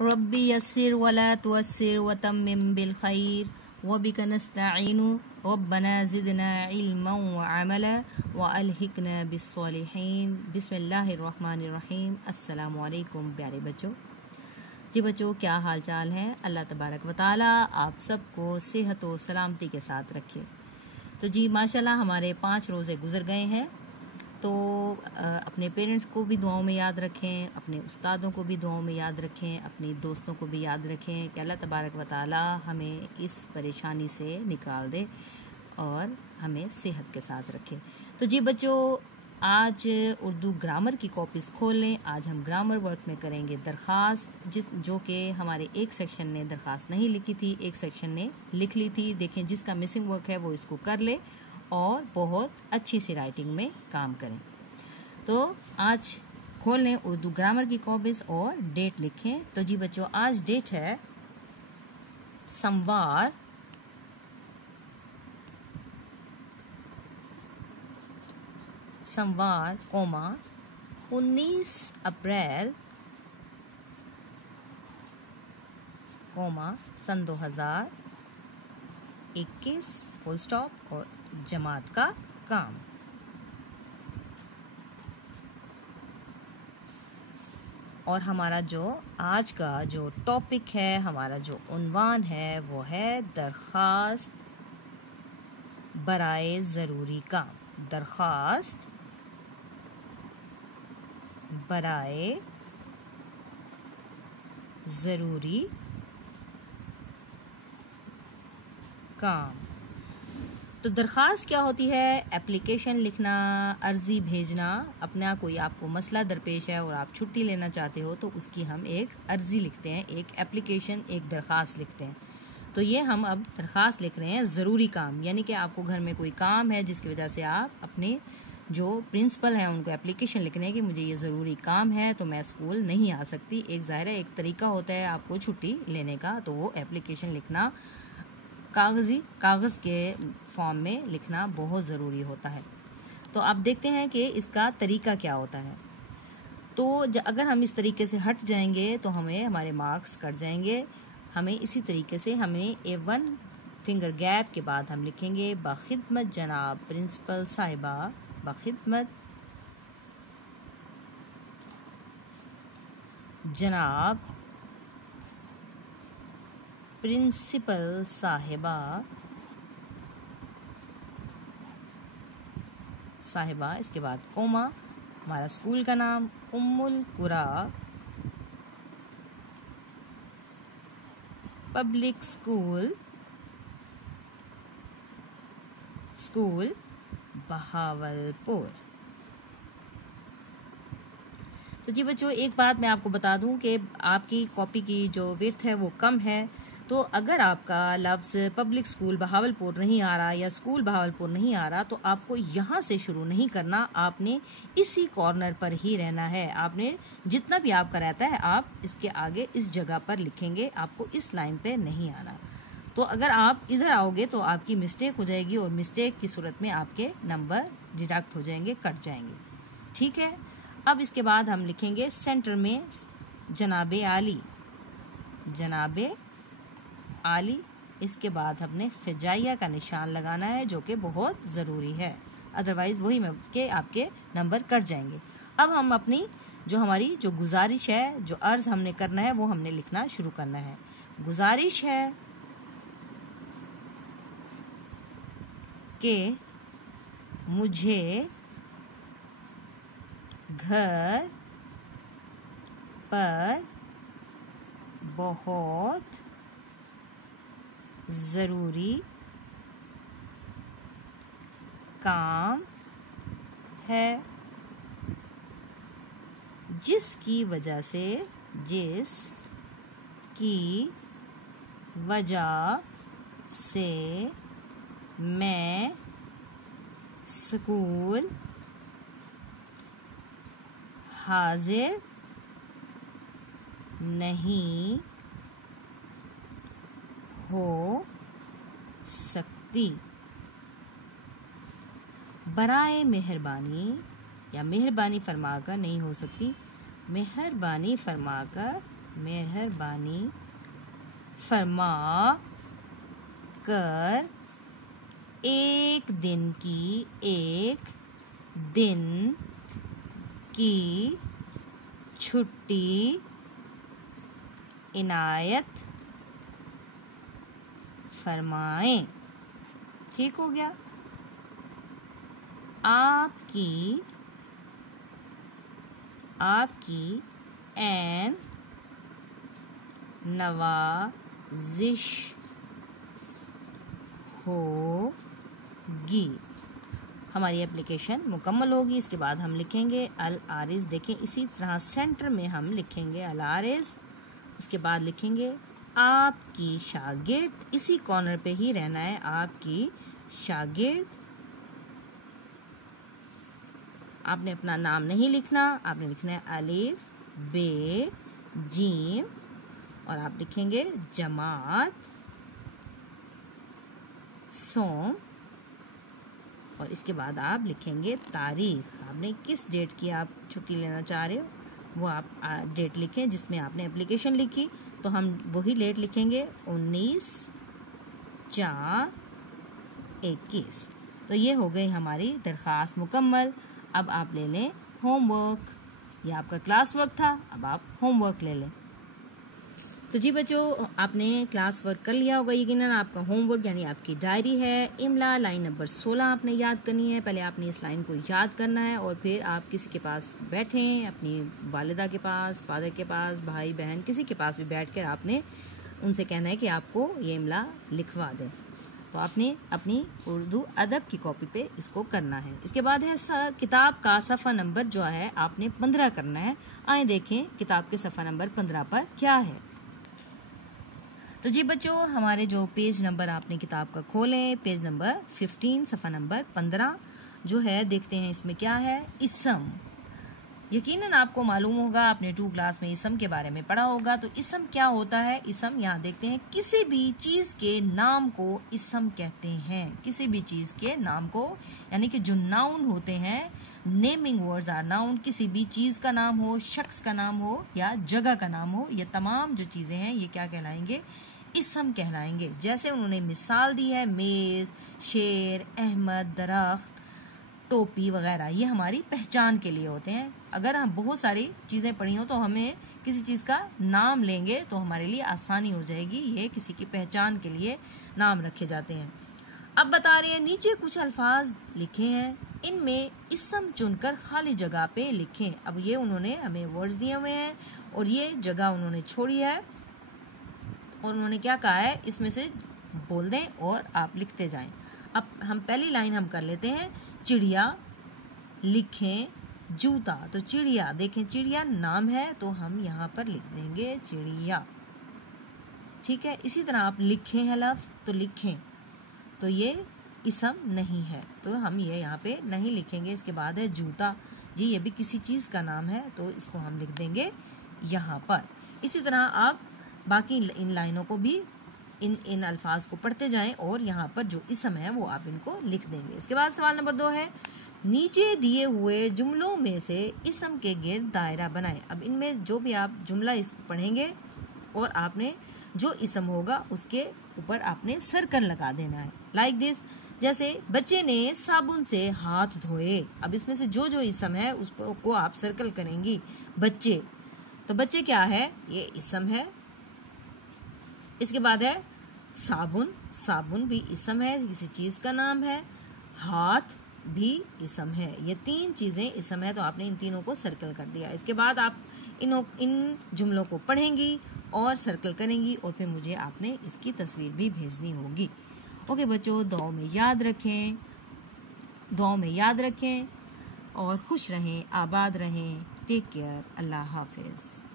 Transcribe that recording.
रब्बी यस्सिर वला तुअस्सिर वतम्मिम बिल खैर वबिका नस्तईनु रब्बना ज़िदना इल्मन व अमला व अलहिकना बिस्सॉलिहीन। बिस्मिल्लाहिर्रहमानिर्रहीम। अस्सलामु अलैकुम प्यारे बच्चों। जी बच्चों, क्या हाल चाल है? अल्लाह तबारक व तआला आप सबको सेहत व सलामती के साथ रखे। तो जी माशाल्लाह हमारे 5 रोज़े गुज़र गए हैं। तो अपने पेरेंट्स को भी दुआओं में याद रखें, अपने उस्तादों को भी दुआओं में याद रखें, अपनी दोस्तों को भी याद रखें कि अल्लाह तबारक व तआला हमें इस परेशानी से निकाल दे और हमें सेहत के साथ रखे। तो जी बच्चों, आज उर्दू ग्रामर की कॉपीज़ खोल लें। आज हम ग्रामर वर्क में करेंगे दरख्वास्त, जो कि हमारे एक सेक्शन ने दरख्वास्त नहीं लिखी थी, एक सेक्शन ने लिख ली थी। देखें, जिसका मिसिंग वर्क है वो इसको कर ले और बहुत अच्छी सी राइटिंग में काम करें। तो आज खोल लें उर्दू ग्रामर की कॉपीज़ और डेट लिखें। तो जी बच्चों, आज डेट है सोमवार, कोमा 19 अप्रैल कोमा सन 2021 फुल स्टॉप और जमात का काम। और हमारा जो आज का जो टॉपिक है, हमारा जो उन्वान है वो है दरख्वास्त बराए ज़रूरी काम। दरख्वास्त बराए ज़रूरी काम। तो दरख्वास्त क्या होती है? एप्लीकेशन लिखना, अर्ज़ी भेजना। अपना कोई आपको मसला दरपेश है और आप छुट्टी लेना चाहते हो तो उसकी हम एक अर्ज़ी लिखते हैं, एक एप्लीकेशन, एक दरख्वास्त लिखते हैं। तो ये हम अब दरख्वास्त लिख रहे हैं ज़रूरी काम, यानी कि आपको घर में कोई काम है जिसकी वजह से आप अपने जो प्रिंसिपल हैं उनको एप्लीकेशन लिखने कि मुझे ये ज़रूरी काम है तो मैं स्कूल नहीं आ सकती। एक ज़ाहिर है एक तरीका होता है आपको छुट्टी लेने का, तो वो एप्लीकेशन लिखना कागज़ के फॉर्म में लिखना बहुत ज़रूरी होता है। तो आप देखते हैं कि इसका तरीका क्या होता है। तो अगर हम इस तरीके से हट जाएंगे तो हमें हमारे मार्क्स कट जाएंगे। हमें इसी तरीके से हमें A1 फिंगर गैप के बाद हम लिखेंगे बाखिदमत जनाब प्रिंसिपल साहिबा, बाखिदमत जनाब प्रिंसिपल साहिबा, इसके बाद कोमा, हमारा स्कूल का नाम उम्मुल कुरा पब्लिक स्कूल बहावलपुर। तो जी बच्चों, एक बात मैं आपको बता दूं कि आपकी कॉपी की जो विड्थ है वो कम है। तो अगर आपका लफ्ज़ पब्लिक स्कूल बहावलपुर नहीं आ रहा या स्कूल बहावलपुर नहीं आ रहा तो आपको यहाँ से शुरू नहीं करना, आपने इसी कॉर्नर पर ही रहना है। आपने जितना भी आपका रहता है आप इसके आगे इस जगह पर लिखेंगे, आपको इस लाइन पे नहीं आना। तो अगर आप इधर आओगे तो आपकी मिस्टेक हो जाएगी और मिस्टेक की सूरत में आपके नंबर डिडक्ट हो जाएंगे, कट जाएंगे। ठीक है। अब इसके बाद हम लिखेंगे सेंटर में जनाबे आली। इसके बाद हमने फिजाइया का निशान लगाना है जो कि बहुत ज़रूरी है, अदरवाइज़ वही में के आपके नंबर कट जाएंगे। अब हम अपनी हमारी जो गुजारिश है, जो अर्ज़ हमने करना है वो हमने लिखना शुरू करना है। गुजारिश है कि मुझे घर पर बहुत ज़रूरी काम है जिसकी वजह से मैं स्कूल हाजिर नहीं हो सकती। बराए मेहरबानी या मेहरबानी फरमाकर नहीं हो सकती, मेहरबानी फरमाकर मेहरबानी फरमा कर एक दिन की छुट्टी इनायत फरमाएं। ठीक हो गया। आपकी एन नवाजिश होगी। हमारी एप्लीकेशन मुकम्मल होगी। इसके बाद हम लिखेंगे अल आरिज। देखें इसी तरह सेंटर में हम लिखेंगे अल आरिज। उसके बाद लिखेंगे आपकी शागिर्द। इसी कॉर्नर पे ही रहना है, आपकी शागिर्द। आपने अपना नाम नहीं लिखना, आपने लिखना है अलिफ बे जीम और आप लिखेंगे जमात सोम और इसके बाद आप लिखेंगे तारीख। आपने किस डेट की आप छुट्टी लेना चाह रहे हो वो आप डेट लिखें जिसमें आपने एप्लीकेशन लिखी, तो हम वही डेट लिखेंगे 19/4/21। तो ये हो गई हमारी दरख्वास्त मुकम्मल। अब आप ले लें होमवर्क। ये आपका क्लास वर्क था, अब आप होमवर्क ले लें। तो जी बच्चों, आपने क्लास वर्क कर लिया होगा यकीनन। आपका होमवर्क यानी आपकी डायरी है। इमला लाइन नंबर 16 आपने याद करनी है। पहले आपने इस लाइन को याद करना है और फिर आप किसी के पास बैठें, अपनी वालिदा के पास, फादर के पास, भाई बहन किसी के पास भी बैठकर आपने उनसे कहना है कि आपको ये इमला लिखवा दें। तो आपने अपनी उर्दू अदब की कॉपी पे इसको करना है। इसके बाद है किताब का सफ़ा नंबर जो है आपने 15 करना है। आए देखें किताब के सफ़ा नंबर 15 पर क्या है। तो जी बच्चों, हमारे जो पेज नंबर आपने किताब का खोलें, पेज नंबर 15 सफ़ा नंबर 15 जो है, देखते हैं इसमें क्या है। इसम। यकीनन आपको मालूम होगा, आपने 2 क्लास में इसम के बारे में पढ़ा होगा। तो इसम क्या होता है? इसम यहाँ देखते हैं, किसी भी चीज़ के नाम को इसम कहते हैं। किसी भी चीज़ के नाम को, यानी कि जो नाउन होते हैं, नेमिंग वर्ड्स आर नाउन। किसी भी चीज़ का नाम हो, शख्स का नाम हो या जगह का नाम हो, ये तमाम जो चीज़ें हैं ये क्या कहलाएंगे? इसम कहलाएंगे। जैसे उन्होंने मिसाल दी है, मेज़, शेर, अहमद, दरख्त, टोपी वगैरह, ये हमारी पहचान के लिए होते हैं। अगर हम बहुत सारी चीज़ें पढ़ी हो तो हमें किसी चीज़ का नाम लेंगे तो हमारे लिए आसानी हो जाएगी। ये किसी की पहचान के लिए नाम रखे जाते हैं। अब बता रहे हैं, नीचे कुछ अल्फाज लिखे हैं, इनमें इसम चुनकर खाली जगह पे लिखें। अब ये उन्होंने हमें वर्ड्स दिए हुए हैं और ये जगह उन्होंने छोड़ी है और उन्होंने क्या कहा है, इसमें से बोल दें और आप लिखते जाएं। अब हम पहली लाइन हम कर लेते हैं। चिड़िया, लिखें जूता। तो चिड़िया, देखें चिड़िया नाम है तो हम यहाँ पर लिख देंगे चिड़िया। ठीक है। इसी तरह आप लिखें है लफ्ज़, तो लिखें, तो ये इसम नहीं है तो हम ये यहाँ पे नहीं लिखेंगे। इसके बाद है जूता। जी ये भी किसी चीज़ का नाम है तो इसको हम लिख देंगे यहाँ पर। इसी तरह आप बाकी इन लाइनों को भी इन अल्फाज को पढ़ते जाएं और यहाँ पर जो इसम है वो आप इनको लिख देंगे। इसके बाद सवाल नंबर 2 है, नीचे दिए हुए जुमलों में से इसम के गिर्द दायरा बनाएं। अब इनमें जो भी आप जुमला इसको पढ़ेंगे और आपने जो इसम होगा उसके ऊपर आपने सर्कल लगा देना है, लाइक दिस। जैसे बच्चे ने साबुन से हाथ धोए। अब इसमें से जो जो इसम है उसको आप सर्कल करेंगी। बच्चे, तो बच्चे क्या है? ये इसम है। इसके बाद है साबुन। साबुन भी इसम है, किसी चीज़ का नाम है। हाथ भी इसम है। ये 3 चीज़ें इसम है तो आपने इन तीनों को सर्कल कर दिया। इसके बाद आप इन जुमलों को पढ़ेंगी और सर्कल करेंगी और फिर मुझे आपने इसकी तस्वीर भी भेजनी होगी। ओके बच्चों, दुआ में याद रखें और खुश रहें, आबाद रहें। Take care. अल्लाह हाफिज़।